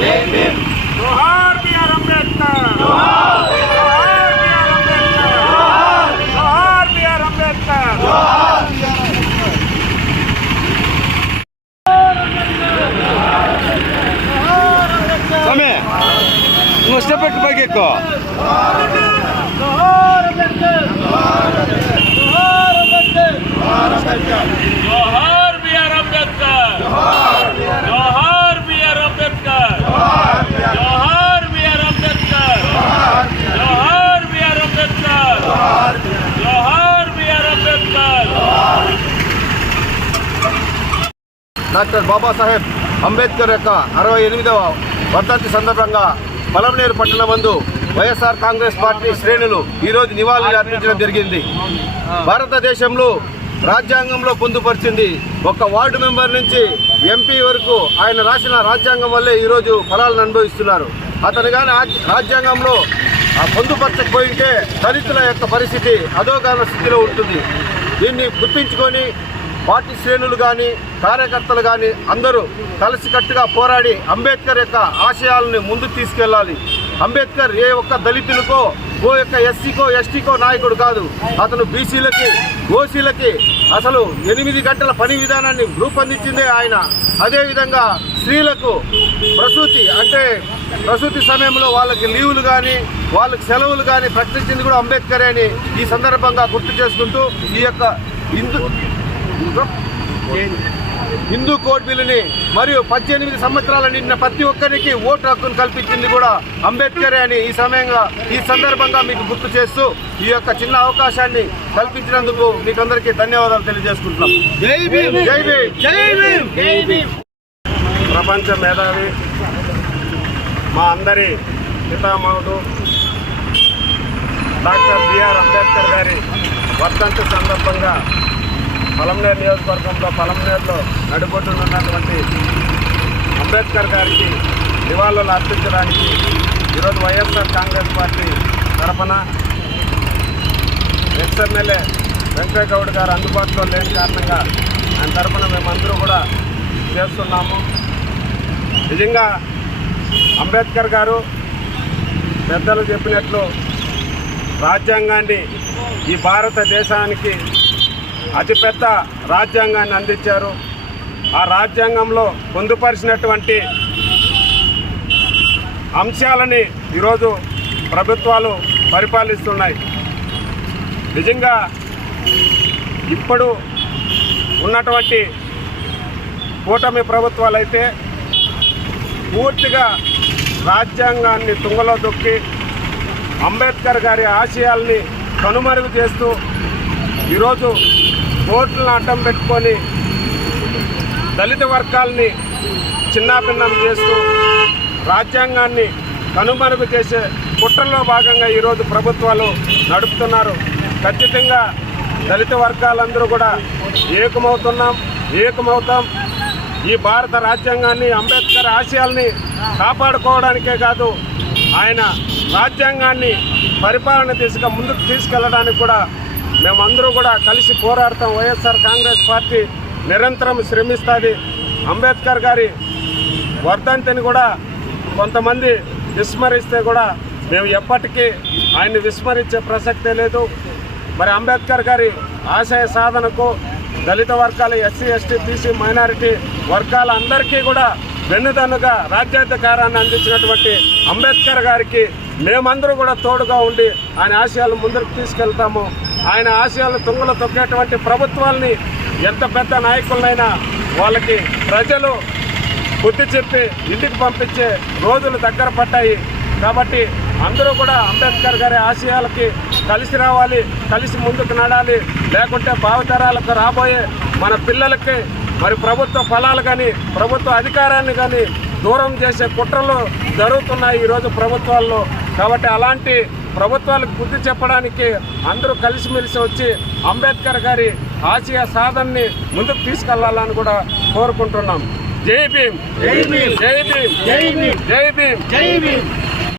जोहार बी.आर. अंबेडकर, जोहार बी.आर. अंबेडकर, जोहार बी.आर. अंबेडकर। समय स्टेप ಬಗ್ಗೆ जोहार अंबेडकर, जोहार अंबेडकर, जोहार बी.आर. अंबेडकर, जोहार बी.आर. अंबेडकर, जोहार बी.आर. अंबेडकर, जोहार बी.आर. अंबेडकर, जोहार बी.आर. अंबेडकर। డాక్టర్ బాబాసాహెబ్ అంబేద్కర్ యొక్క 68వ వర్ధంతి సందర్భంగా పలమనేరు పట్టణ నందు వైఎస్ఆర్ కాంగ్రెస్ పార్టీ శ్రేణులు ఈరోజు నివాళులు అర్పించడం జరిగింది. భారతదేశంలో రాజ్యాంగంలో పొందుపరిచింది ఒక వార్డు మెంబర్ నుంచి ఎంపీ వరకు ఆయన రాసిన రాజ్యాంగం వల్లే ఈరోజు ఫలాలను అనుభవిస్తున్నారు. అతను కానీ రాజ్యాంగంలో పొందుపరచకపోయింటే దళితుల యొక్క పరిస్థితి అధోగతి స్థితిలో ఉంటుంది. దీన్ని గుర్తించుకొని పార్టీ శ్రేణులు కానీ కార్యకర్తలు కానీ అందరూ కలిసికట్టుగా పోరాడి అంబేద్కర్ యొక్క ఆశయాలను ముందుకు తీసుకెళ్లాలి. అంబేద్కర్ ఏ ఒక్క దళితులకో ఓ యొక్క ఎస్సీకో ఎస్టీకో నాయకుడు కాదు. అతను బీసీలకి ఓసీలకి అసలు 8 గంటల పని విధానాన్ని రూపొందించిందే ఆయన. అదేవిధంగా స్త్రీలకు ప్రసూతి సమయంలో వాళ్ళకి లీవులు కానీ వాళ్ళకి సెలవులు కానీ ప్రకటించింది కూడా అంబేద్కర్ అని ఈ సందర్భంగా గుర్తు చేసుకుంటూ ఈ యొక్క హిందూ కోడ్ బిల్లుని మరియు 18 సంవత్సరాల నిండిన ప్రతి ఒక్కరికి ఓటు హక్కును కల్పించింది కూడా అంబేద్కర్ అని ఈ సందర్భంగా మీకు గుర్తు చేస్తూ ఈ యొక్క చిన్న అవకాశాన్ని కల్పించినందుకు మీకు అందరికీ ధన్యవాదాలు తెలియజేసుకుంటున్నాం. జై భీమ్, జై భీమ్, జై భీమ్, జై భీమ్. ప్రపంచ మేధావి మా అందరి పితామహుడు డాక్టర్ బి.ఆర్. అంబేద్కర్ గారి వర్ధంతి సందర్భంగా పలమనేరు నియోజకవర్గంలో పలమనేరులో నడిబొట్టునున్నటువంటి అంబేద్కర్ గారికి నివాళులు అర్పించడానికి ఈరోజు వైఎస్ఆర్ కాంగ్రెస్ పార్టీ తరఫున ఎక్స్-ఎమ్మెల్యే వెంకయ్యగౌడ్ గారు అందుబాటులో లేని కారణంగా ఆయన తరఫున మేమందరూ కూడా చేస్తున్నాము. నిజంగా అంబేద్కర్ గారు పెద్దలు చెప్పినట్లు రాజ్యాంగాన్ని ఈ భారతదేశానికి అతిపెద్ద రాజ్యాంగాన్ని అందించారు. ఆ రాజ్యాంగంలో పొందుపరిచినటువంటి అంశాలని ఈరోజు ప్రభుత్వాలు పరిపాలిస్తున్నాయి. నిజంగా ఇప్పుడు ఉన్నటువంటి కూటమి ప్రభుత్వాలైతే పూర్తిగా రాజ్యాంగాన్ని తుంగలో దొక్కి అంబేద్కర్ గారి ఆశయాల్ని కనుమరుగు చేస్తూ ఈరోజు కోర్టులను అడ్డం పెట్టుకొని దళిత వర్గాల్ని చిన్నాభిన్నం చేస్తూ రాజ్యాంగాన్ని కనుమరుగు చేసే కుట్రలో భాగంగా ఈరోజు ప్రభుత్వాలు నడుపుతున్నారు. ఖచ్చితంగా దళిత వర్గాలందరూ కూడా ఏకమవుతాం. ఈ భారత రాజ్యాంగాన్ని అంబేద్కర్ ఆశయాల్ని కాపాడుకోవడానికే కాదు, ఆయన రాజ్యాంగాన్ని పరిపాలన దిశగా ముందుకు తీసుకెళ్లడానికి కూడా మేమందరూ కూడా కలిసి పోరాడతాం. వైఎస్ఆర్ కాంగ్రెస్ పార్టీ నిరంతరం శ్రమిస్తుంది. అంబేద్కర్ గారి వర్ధంతిని కూడా కొంతమంది విస్మరిస్తే కూడా మేము ఎప్పటికీ ఆయన్ని విస్మరించే ప్రసక్తే లేదు. మరి అంబేద్కర్ గారి ఆశయ సాధనకు దళిత వర్గాల ఎస్సీ ఎస్టీ బీసీ మైనారిటీ వర్గాల అందరికీ కూడా వెన్నుదన్నుగా రాజ్యాధికారాన్ని అందించినటువంటి అంబేద్కర్ గారికి మేమందరూ కూడా తోడుగా ఉండి ఆయన ఆశయాలు ముందుకు తీసుకెళ్తాము. ఆయన ఆశయాలు తుంగలో తొక్కేటువంటి ప్రభుత్వాల్ని ఎంత పెద్ద నాయకులైనా వాళ్ళకి ప్రజలు బుద్ధి చెప్పి ఇంటికి పంపించే రోజులు దగ్గర పడ్డాయి. కాబట్టి అందరూ కూడా అంబేద్కర్ గారి ఆశయాలకి కలిసి రావాలి, కలిసి ముందుకు నడాలి. లేకుంటే భావితరాలకు రాబోయే మన పిల్లలకి మరి ప్రభుత్వ ఫలాలు కానీ ప్రభుత్వ అధికారాన్ని కానీ దూరం చేసే కుట్రలు జరుగుతున్నాయి ఈరోజు ప్రభుత్వాల్లో. కాబట్టి అలాంటి ప్రభుత్వాలకు బుద్ధి చెప్పడానికి అందరూ కలిసిమెలిసి వచ్చి అంబేద్కర్ గారి ఆశయ సాధనని ముందుకు తీసుకెళ్లాలని కూడా కోరుకుంటున్నాం. జై భీమ్, జై భీమ్, జై భీమ్, జై భీమ్, జై భీమ్, జై భీమ్.